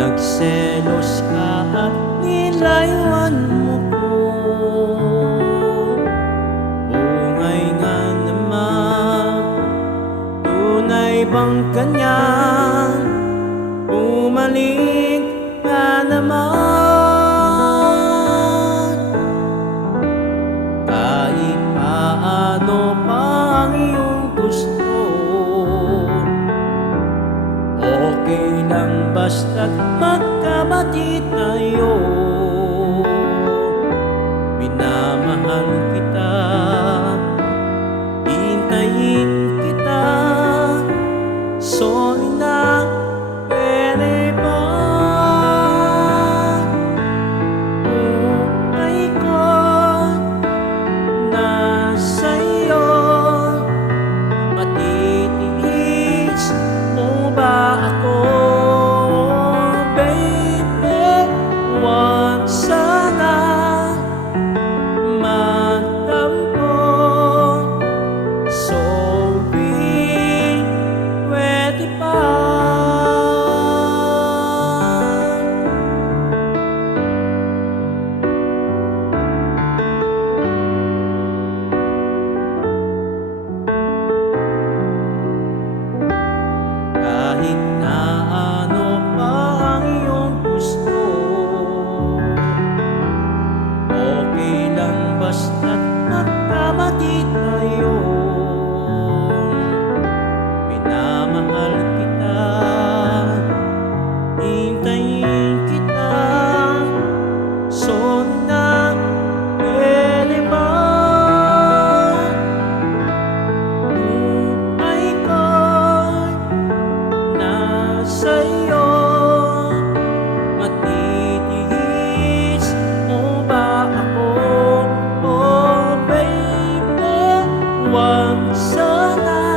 Nagselos ka at nilaywan mo ko. Bungay nga naman Tunay bang kanyang Bumalik ka naman. kahit na ano pa ang iyong gusto Okay lang basta't nagkamati tayo. Minamahal kita Hintayin kita So na so now.